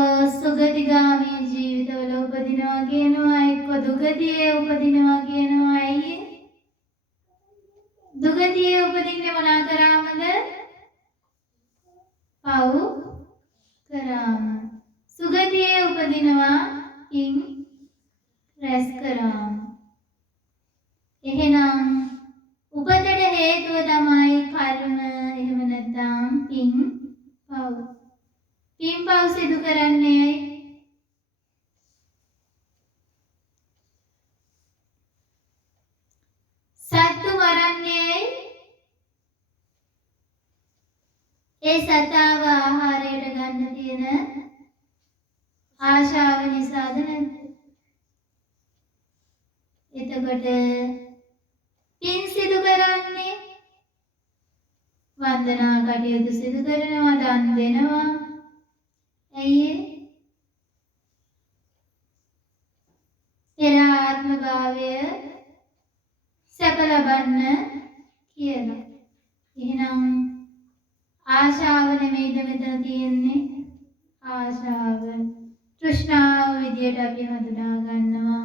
සුගතිගාමී ජීවිතවල උපදිනවා කියනවා, එක්ක දුගතියේ උපදිනවා කියනවා. ඇයි? දුගතියේ උපදින්නේ මොනා කරාමද? පව් කරාම. සුගතියේ උපදිනවා ඉන් රැස් කරාම. ඒ සතාව ආහාරයට ගන්න තියෙන ආශාව නිසාද නැද්ද? එතකොට පින් සිදු කරන්නේ වන්දනා කටයුතු සිදු කරනවා, දන් දෙනවා. ඇයි ඒ? පෙර ආත්ම භාවය සැප ලබන්න කියලා. එහෙනම් ආශාව නෙමෙයිද මෙතන තියෙන්නේ? ආශාව තෘෂ්ණාව විදියට අපි හඳුනා ගන්නවා.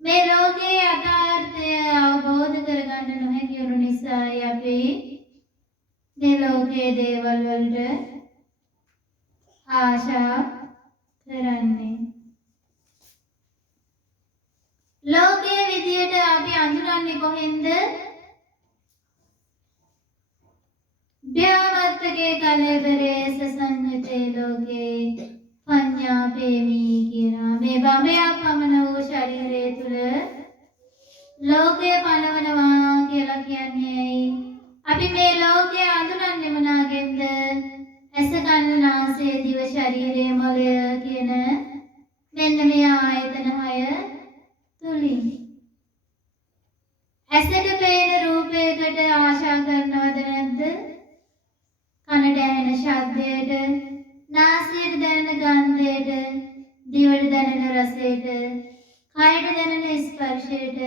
මේ ලෝකයේ යථාර්ථය අවබෝධ කරගන්න නොහැකි වුණු නිසායි අපි මේ ලෝකයේ දේවල් වලට ආශා කරන්නේ. ලෝකයේ විදියට අපි අඳුරන්නේ කොහෙන්ද? ව්‍යාවත්තකේ කලෙබරේ සසංගතේ ලෝකේ පඤ්ඤාපේමි කියනවා. මේ බඹයක් පමණ වූ ශරීරය තුල ලෝකය පනවනවා කියලා කියන්නේ ඇයි? අපි මේ ලෝකය අඳුරන්නේ මොනවාගෙන්ද? ඇස කන නාසය දිව ශරීරය මොළය කියන මෙන්න මේ ආයතන 6 තුලින්. ඇසට පේන රූපයකට ආශා කරනවද නැද්ද? කනට ඇහෙන ශබ්දයට, නාසයට දැනෙන ගන්ධයට, දිවට දැනෙන රසයට, කයට දැනෙන ස්පර්ශයට,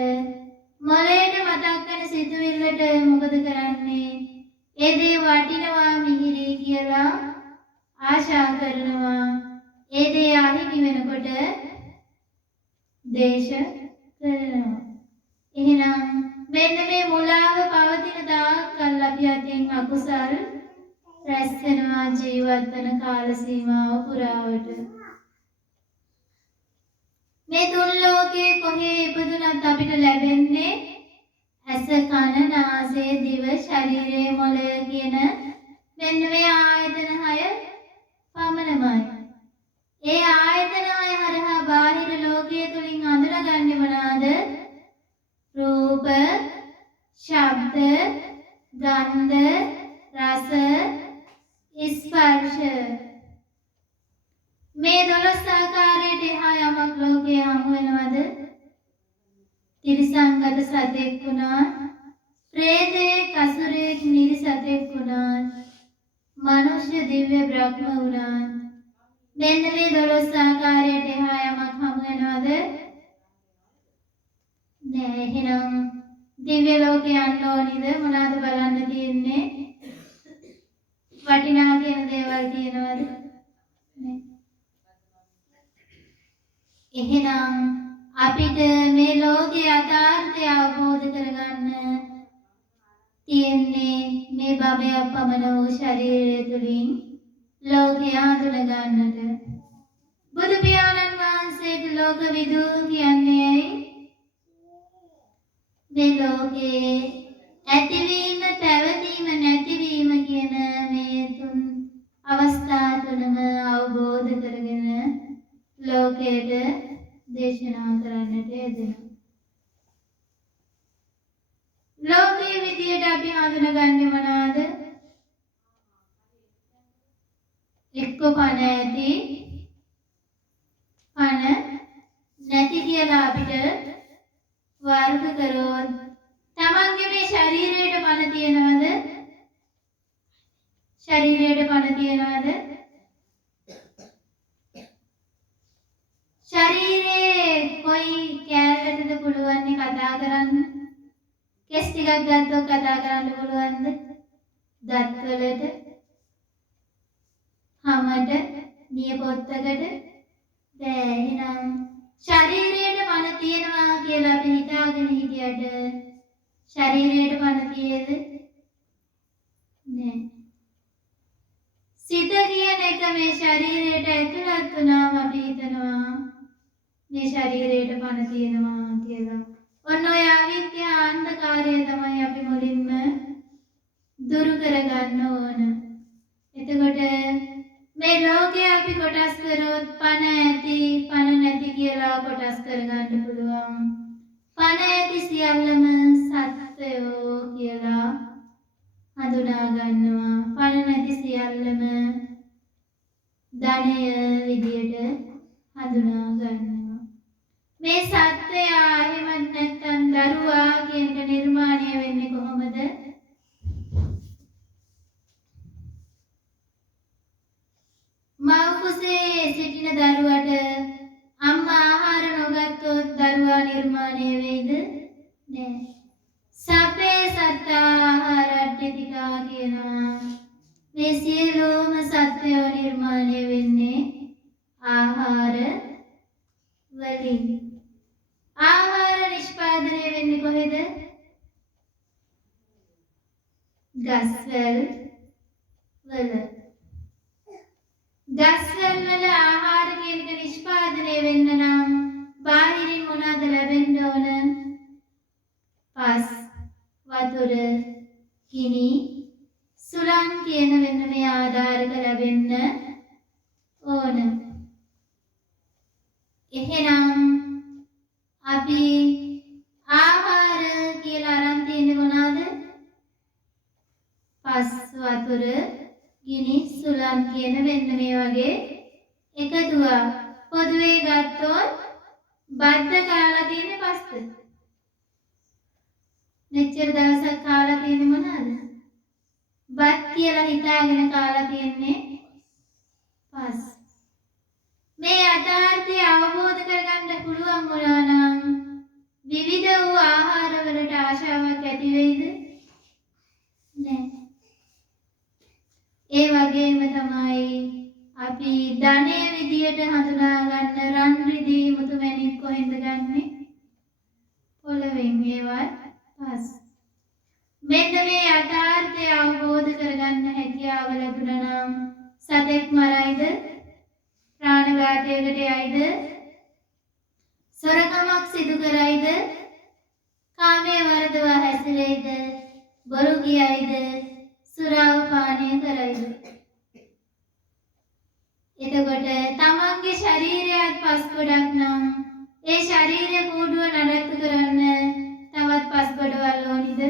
මොළයට මතක් වෙන සිතුවිල්ලට මොකද කරන්නේ? ඒ දේ වටිනවා මිහිරි කියලා ආශා කරනවා. ඒ දේ අහිමි වෙනකොට දේශ කරනවා. එහෙනම් මෙන්න මේ මුලාව පවතින තාක්කල් අපි අතින් අකුසල් රැස් වෙනවා ජීවත් වෙන කාල සීමාව පුරාවට. මේ තුන් ලෝකේ කොහේ ඉපදුනත් අපිට ලැබෙන්නේ ඇස කන නාසය දිව ශරීරය මොළය කියන මෙන්න මේ ආයතන 6 පමණමයි. ඒ ආයතන 6 හරහා බාහිර ලෝකයේ තුලින් අඳුනගන්නේ මොනවාද? රූප, ශබ්ද, ගන්ධ, රස, ස්පර්ශ. මේ 12 ආකාරයට එහා යමක් ලෝකයේ හමු වෙනවද? තිරිසංගත සතෙක් වුණා, ප්‍රේතෙක්, අසුරෙක්, නිරිසතෙක් වුණා, මනුෂ්‍ය දිව්‍ය බ්‍රහ්ම වුණා. මෙන්න මේ 12 ආකාරයට එහා යමක් හමු වෙනවද? නෑ. එහෙනම් දිව්‍ය ලෝකේ යන්න ඕනිද? මොනවාද බලන්න තියෙන්නේ? වටිනා කියන දේවල් තියෙනවද? නෑ. එහෙනම් අපිට මේ ලෝකයේ යථාර්ථය අවබෝධ කරගන්න තියෙන්නේ මේ බඹයක් පමණ වූ ශරීරය තුලින් ලෝකය හඳුන ගන්නට. බුදු පියාණන් වහන්සේට ලෝක විදු කියන්නේ ඇයි? මේ ලෝකයේ ඇතිවීම, පැවතීම, නැතිවීම කියන මේ තුන් අවස්ථා තුනම අවබෝධ කරගෙන ලෝකයට දේශනා කරන්නට යෙදෙනවා. ලෝකයේ විදියට අපි හඳුනගන්නේ මොනවාද? එක්ක පණ ඇති, පණ නැති කියලා අපිට වර්ග කරොත් තමන්ගේ මේ ශරීරයට පණ තියෙනවද? ශරීරයට පණ තියෙනවද? ශරීරේ කොයි කැලටද පුළුවන් කතා කරන්න? කෙස් ටිකක් ගත්තොත් කතා කරන්න පුළුවන්ද? දත් වලට, හමට, නියපොත්තකට බෑ. එහෙනම් ශරීරයට පණ තියෙනවා කියලා අපි හිතාගෙන හිටියට ශරීරයට පණ තියෙද? නෑ. සිත කියන එක මේ ශරීරයට ඇතුළත් වුණාම අපි හිතනවා මේ ශරීරයට පණ තියෙනවා කියලා. ඔන්න ඔය අවිද්‍යා අන්ධකාරය තමයි අපි මුලින්ම දුරු කරගන්න ඕන. එතකොට මේ ලෝකේ අපි කොටස් කරොත් පණ ඇති, පණ නැති කියලා කොටස් කරගන්න පුළුවන්. පණ ඇති සියල්ලම සත්‍යෝ කියලා හඳුනා ගන්නවා. පණ නැති සියල්ලම ධනය විදියට හඳුනා ගන්නවා. මේ සත්‍යය එහෙමත් නැත්නම් දරුවා කියන එක නිර්මාණය වෙන්නේ කොහොමද? මව් කුසේ සිටින දරුවට අම්මා ආහාර නොගත්තොත් දරුවා නිර්මාණය වෙයිද? නෑ. සබ්බේ සත්තා ආහාරට්ඨිතිකා කියනවා. මේ සියලුම සත්‍යෝ නිර්මාණය වෙන්නේ ආහාර වලින්. ආහාර නිෂ්පාදනය වෙන්නේ කොහෙද? ගස්වැල් වල. ගස්වැල් වල ආහාර කියන එක නිෂ්පාදනය වෙන්න නම් බාහිරින් මොනවද ලැබෙන්න ඕන? පස්, වතුර, ගිනි, සුළං කියන වෙන මේ ආධාරක ලැබෙන්න ඕන. එහෙනම් අපි ආහාර කියලා අරන් තියෙන්නේ මොනවාද? පස්, වතුර, ගිනි, සුළං කියන මෙන්න මේ වගේ එකතුවක්. පොදුවේ ගත්තොත් බද්ද කාලා තියෙන්නේ පස්ද? මෙච්චර දවසක් කාලා තියෙන්නේ මොනවාද? බත් කියලා හිතාගෙන කාලා තියෙන්නේ පස්. මේ යථාර්ථය අවබෝධ කරගන්න පුළුවන් වුණා නම් විවිධ වූ ආහාර වලට ආශාවක් ඇති වෙයිද? නෑ. ඒ වගේම තමයි අපි ධනය විදියට හඳුනා ගන්න රන් රිදී මුතු මැණික් කොහෙන්ද ගන්නෙ? පොළවෙන්. ඒවත් පස්. මෙන්න මේ යථාර්ථය අවබෝධ කරගන්න හැකියාව ලැබුණා නම් සතෙක් මරයිද? ප්‍රාණඝාතයකට යයිද? සොරකමක් සිදු කරයිද? කාමයේ වරදවා හැසිරෙයිද? බොරු කියයිද? සුරාව පානය කරයිද? එතකොට තමන්ගේ ශරීරයත් පස් ගොඩක් නම් ඒ ශරීරය කූඩුව නඩත්තු කරන්න තවත් පස් ගොඩවල් ඕනිද?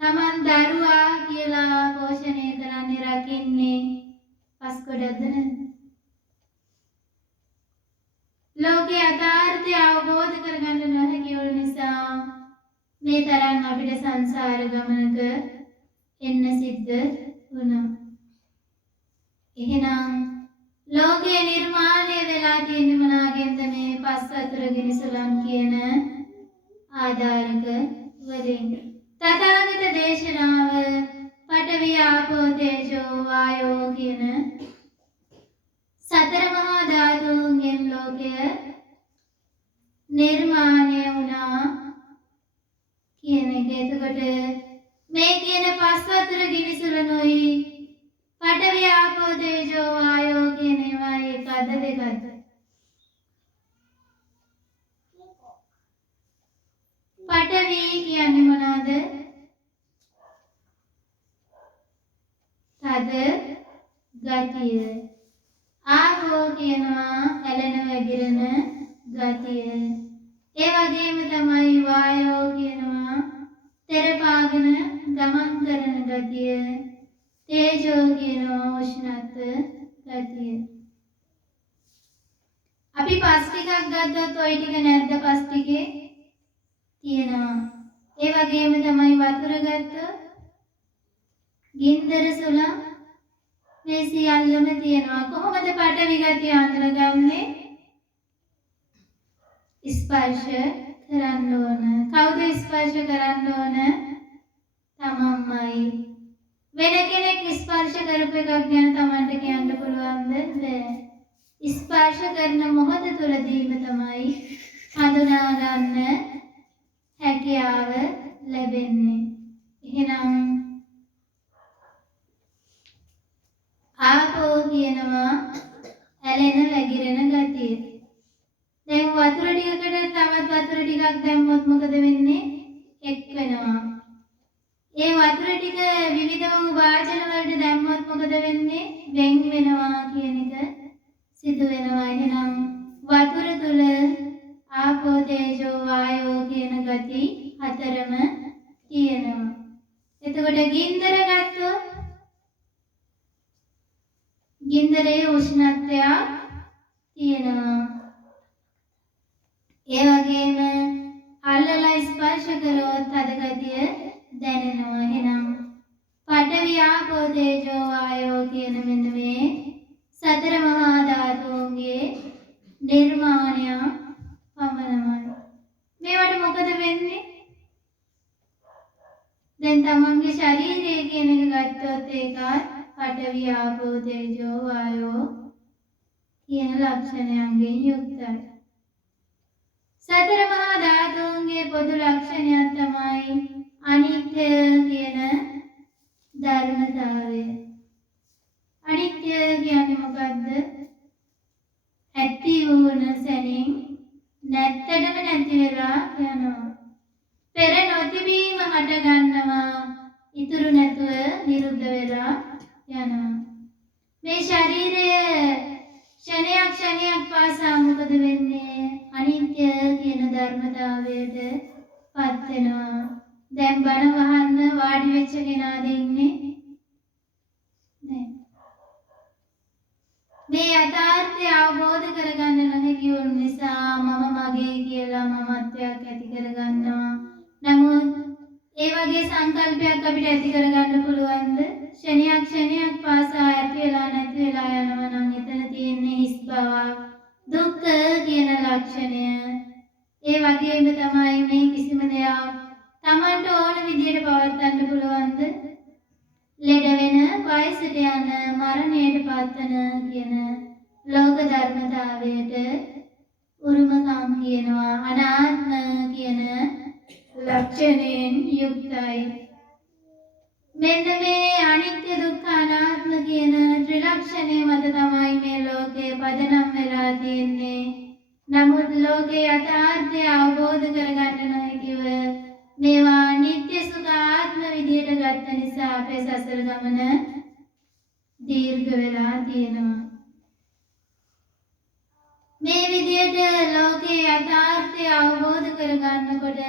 තමන් දරුවා කියලා පෝෂණය කරන්නේ රකින්නේ පස් ගොඩක්ද නැද්ද? ලෝකයේ යථාර්ථය අවබෝධ කරගන්න නොහැකි වූ නිසා මේ තරම් අපිට සංසාර ගමනක එන්න සිද්ධ වුණා. එහෙනම් ලෝකයේ නිර්මාණය වෙලා තියෙන මොනවාගෙන්ද? මේ පස්, වතුර, ගිනි, සුළං කියන ආධාරක වලින්. තථාගත දේශනාව පඨවි, ආපෝ, තේජෝ, වායෝ කියන සතර මහා ධාතුන්ගෙන් ලෝකය නිර්මාණය වුණා කියන එක. එතකොට මේ කියන පස්, වතුර, ගිනි, සුළංයි පඨවි, ආපෝ, තේජෝ, වායෝ කියන ඒවා එකද දෙකද? පඨවි කියන්නේ මොනවද? තද ගතිය. ආපෝ කියනවා ඇලෙන වැగిරෙන ගතිය. ඒ වගේම තමයි වායෝ කියනවා තෙරපාගෙන ගමන් කරන ගතිය. තේජෝ කියනවා උෂ්ණත්ව ගතිය. අපි පස් ටිකක් ගත්තොත් ওই ටික නැද්ද? පස් ටිකේ තියෙනවා. ඒ වගේම තමයි වතුර ගත්තොත් ගින්දර, සුළං මේ සියල්ලම තියෙනවා. කොහොමද පඨවි ගතිය අඳුරගන්නේ? ස්පර්ශ කරන්න ඕන. කවුද ස්පර්ශ කරන්න ඕන? තමන්මයි. වෙන කෙනෙක් ස්පර්ශ කරපු එකක් ගැන තමන්ට කියන්න පුළුවන්ද? බැහැ. ස්පර්ශ කරන මොහොත තුලදීම තමයි හඳුනා ගන්න හැකියාව ලැබෙන්නේ. එහෙනම් ආපෝ කියනවා ඇලෙන වැగిරෙන ගතිය. දැන් වතුර ටිකකට තවත් වතුර ටිකක් දැම්මොත් මොකද වෙන්නේ? එක් වෙනවා. ඒ වතුර ටික විවිධ වූ වාචන වලට දැම්මොත් මොකද වෙන්නේ? වෙන් වෙනවා කියන එක සිදු වෙනවා. එහෙනම් වතුර තුල ආපෝ, තේජෝ, වායෝ කියන ගති හතරම තියෙනවා. එතකොට ගින්දර ගත්තොත් ගින්දරේ උෂ්ණත්වයක් තියෙනවා. ඒ වගේම අල්ලලා ස්පර්ශ කරොත් තද ගතිය දැනෙනවා. එහෙනම් පඨවි ආපෝ තේජෝ වායෝ කියන මෙන්න මේ සතර මහා ධාතුන්ගේ නිර්මාණය පමණයි. මේවට මොකද වෙන්නේ? දැන් තමන්ගේ ශරීරය කියන එක ගත්තොත් ඒකත් පඨවි ආපෝ තේජෝ වායෝ කියන ලක්ෂණයන්ගෙන් යුක්තයි. සතර මහා ධාතුන්ගේ පොදු ලක්ෂණය තමයි අනිත්‍ය කියන ධර්මතාවය. අනිත්‍ය කියන්නේ මොකද්ද? ඇති වුණ සැනින් නැත්තටම නැති වෙලා යනවා. පෙර නොතිබීම හට ගන්නවා, ඉතුරු නැතුව නිරුද්ධ වෙලා යනවා. මේ ශරීරය ක්ෂණයක් පාසා මොකද වෙන්නේ? අනිත්‍ය කියන ධර්මතාවයට පත් වෙනවා. දැන් බණ වහන්න වාඩි වෙච්ච කෙනාද ඉන්නේ? නෑ. මේ යථාර්ථය අවබෝධ කරගන්න නොහැකි වුන නිසා මම මගේ කියලා මමත්වයක් ඇති කරගන්නවා. නමුත් ඒ වගේ සංකල්පයක් අපිට ඇති කරගන්න පුළුවන්ද? ක්ෂණයක් පාසා ඇති වෙලා නැති වෙලා යනවා නම් එතන තියෙන්නේ හිස් බවක්, දුක්ඛ කියන ලක්ෂණය. ඒ වගේම තමයි මේ කිසිම දෙයක් Tamanට ඕන විදියට පවත්වන්න පුළුවන්ද? ලෙඩ වෙන, වයසට යන, මරණයට පත්වන කියන ලෝක ධර්මතාවයට උරුමකම් කියනවා. අනාත්ම කියන ලක්ෂණයෙන් යුක්තයි. මෙන්න මේ අනිත්‍ය දුක්ඛ අනාත්ම කියන ත්‍රිලක්ෂණය මත තමයි මේ ලෝකේ පදනම් වෙලා තියෙන්නේ. නමුත් ලෝකේ යථාර්ථය අවබෝධ කරගන්න නොහැකිව මේවා නිත්‍ය සුඛ ආත්ම විදියට ගත්ත නිසා අපේ සසර ගමන දීර්ඝ වෙලා තියෙනවා. මේ විදියට ලෝකේ යථාර්ථය අවබෝධ කරගන්නකොට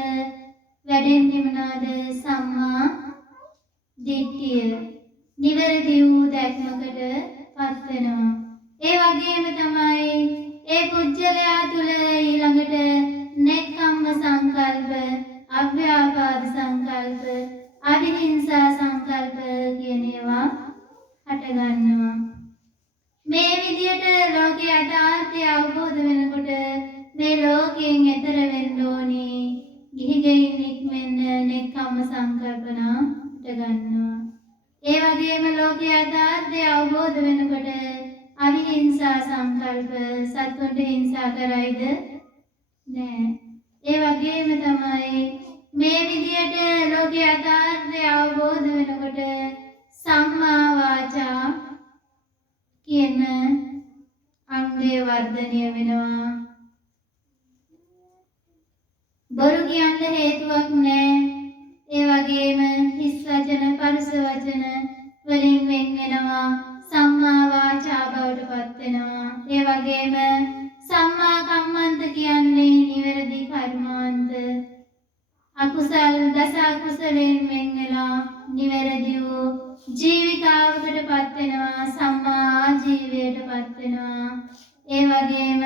වැඩෙන්නේ මොනවාද? සම්මා දිට්ඨිය. නිවැරදි වූ දැක්මකට පත් වෙනවා. ඒ වගේම තමයි ඒ පුජ්‍යලයා තුල ඊළඟට නෙක්ඛම්ම සංකල්ප, අව්‍යාපාද සංකල්ප, අවිහිංසා සංකල්ප කියන ඒවා හට ගන්නවා. මේ විදියට ලෝකයේ යථාර්ථය අවබෝධ වෙනකොට මේ ලෝකයෙන් එතර වෙන්න ඕනි. ගිහිගෙයින් නික්මෙන්න නෙක්ඛම්ම සංකල්පනා හට ගන්නවා. ඒ වගේම ලෝකයේ යථාර්ථය අවබෝධ වෙනකොට අවිහිංසා සංකල්ප, සත්වන්ට හිංසා කරයිද? නෑ. ඒ වගේම තමයි මේ විදියට ලෝකයේ යථාර්ථය අවබෝධ වෙනකොට සම්මා වාචා කියන අංගය වර්ධනය වෙනවා. බොරු කියන්න හේතුවක් නෑ. ඒ වගේම හිස් වචන, පරුස වචන වලින් වෙන් වෙනවා. සම්මා වාචා බවට පත් වෙනවා. ඒ වගේම සම්මා කම්මන්ත කියන්නේ නිවැරදි කර්මාන්ත. අකුසල් දස අකුසලෙන් වෙන් වෙලා නිවැරදි වූ ජීවිකාවකට පත් වෙනවා. සම්මා ආජීවයට පත් වෙනවා. ඒ වගේම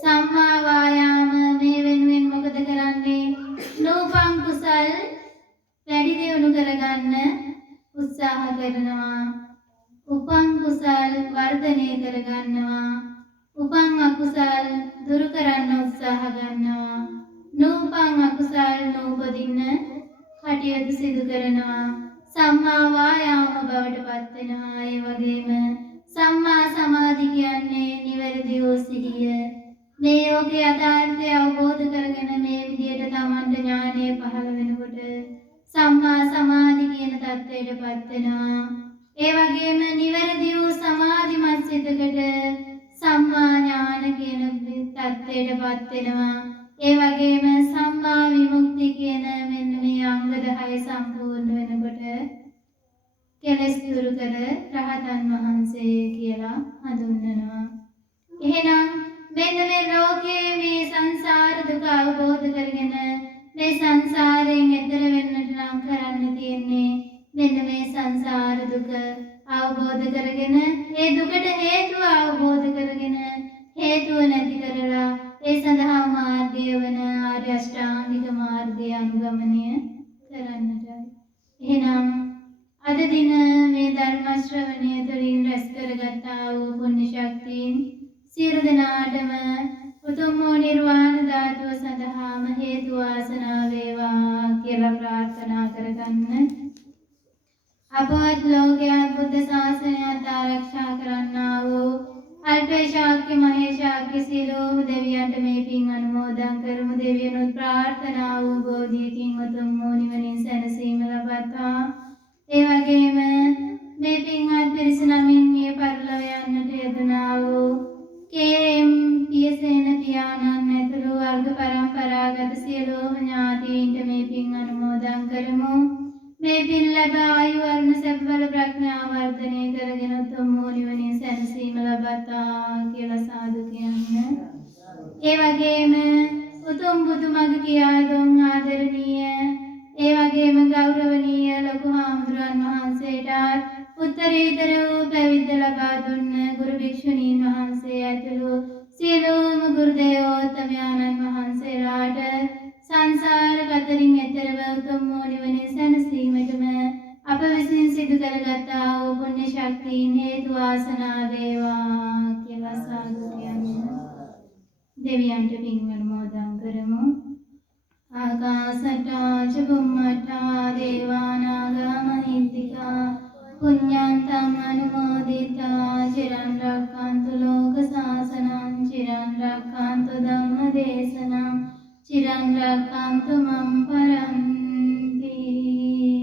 සම්මා වායාම මේ වෙනුවෙන් මොකද කරන්නේ? නූපන් කුසල් වැඩි දියුණු කරගන්න උත්සාහ කරනවා. උපන් කුසල් වර්ධනය කරගන්නවා. උපන් අකුසල් දුරු කරන්න උත්සාහ ගන්නවා. නූපන් අකුසල් නූපදින්න කටයුතු සිදු කරනවා. සම්මා වායාම බවට පත් වෙනවා. ඒ වගේම සම්මා සමාධි කියන්නේ නිවැරදි වූ සිහිය. මේ යෝගී යථාර්ථය අවබෝධ කරගෙන මේ විදියට තමන්ට ඥානය පහළ වෙනකොට සම්මා සමාධි කියන தත්ත්වයට පත් වෙනවා. ඒ වගේම නිවැරදි වූ සමාධිමත් සිතකට සම්මා ඥාන කියන தත්ත්වයට පත් වෙනවා. ඒ වගේම සම්මා විමුක්ති කියන මෙන්න මේ අංග 10 සම්පූර්ණ වෙනකොට කෙලෙස් දුරු කර රහතන් වහන්සේ කියලා හඳුන්වනවා. එහෙනම් මෙන්න මේ ලෝකයේ මේ සංසාර දුක අවබෝධ කරගෙන මේ සංසාරයෙන් එතර වෙන්නට නම් කරන්න තියෙන්නේ මෙන්න මේ සංසාර දුක අවබෝධ කරගෙන ඒ දුකට හේතුව අවබෝධ කරගෙන හේතුව නැති කරලා ඒ සඳහා මාර්ගය වන ආර්ය අෂ්ටාංගික මාර්ගය අනුගමනය කරන්නටයි. එහෙනම් අද දින මේ ධර්ම ශ්‍රවණය තුළින් රැස් කරගත්තා වූ පුණ්‍ය ශක්තියින් සියලු දෙනාටම උතුම් වූ නිර්වාණ ධාතුව සඳහාම හේතු වාසනා වේවා කියලා ප්‍රාර්ථනා කරගන්න. අපවත් ලෝකයාත් බුද්ධ ශාසනයත් ආරක්ෂා කරන්නා වූ අල්පේශාක්‍ය මහේශාක්‍ය සියලුම දෙවියන්ට මේ පින් අනුමෝදන් කරමු. දෙවියනුත් ප්‍රාර්ථනා වූ බෝධියකින් උතුම් වූ නිවනින් සැනසීම ලබත්තා. ඒ වගේම මේ පින්වත් පිරිස නමින් මේ පරිලව යන්නට යෙදුනා වූ කේ.එම්. පියසේන පියාණන් ඇතුළු වර්ග පරම්පරාගත සියලුම ඥාතීන්ට මේ පින් අනුමෝදන් කරමු. මේ පින් ලැබ ආයු වර්ණ සැප බල ප්‍රඥා වර්ධනය කරගෙන උතුම් වූ නිවනින් සැනසීම ලබත්තා කියලා සාදු කියන්න. ඒ වගේම උතුම් බුදු මඟ කියා දුන් ආදරණීය ඒ වගේම ගෞරවනීය ලොකු හාමුදුරන් වහන්සේටත් උත්තරීතර වූ පැවිද්ද ලබා දුන්න ගුරු භික්ෂුණීන් වහන්සේ ඇතුළු සියලුම ගුරු දේවෝත්තමයන්න් වහන්සේලාට සංසාර ගතරින් එතරව උතුම් වූ නිවනින් සැනසීමටම අප විසින් සිදු කරගත්තා වූ පුණ්‍ය ශක්තියින් හේතු වාසනා වේවා කියලා සාදු කියන්න. දෙවියන්ට පින් අනුමෝදන් කරමු. ආකාසට්ටා ච බුම්මට්ටා දේවා නාග මහින්దికා පුඤ්ඤන්තං අනුමෝදිතා චිරන් රක්ඛන්තු ලෝක සාසනං චිරන් රක්ඛන්තු ධම්ම දේශනං චිරන් රක්ඛන්තු මම්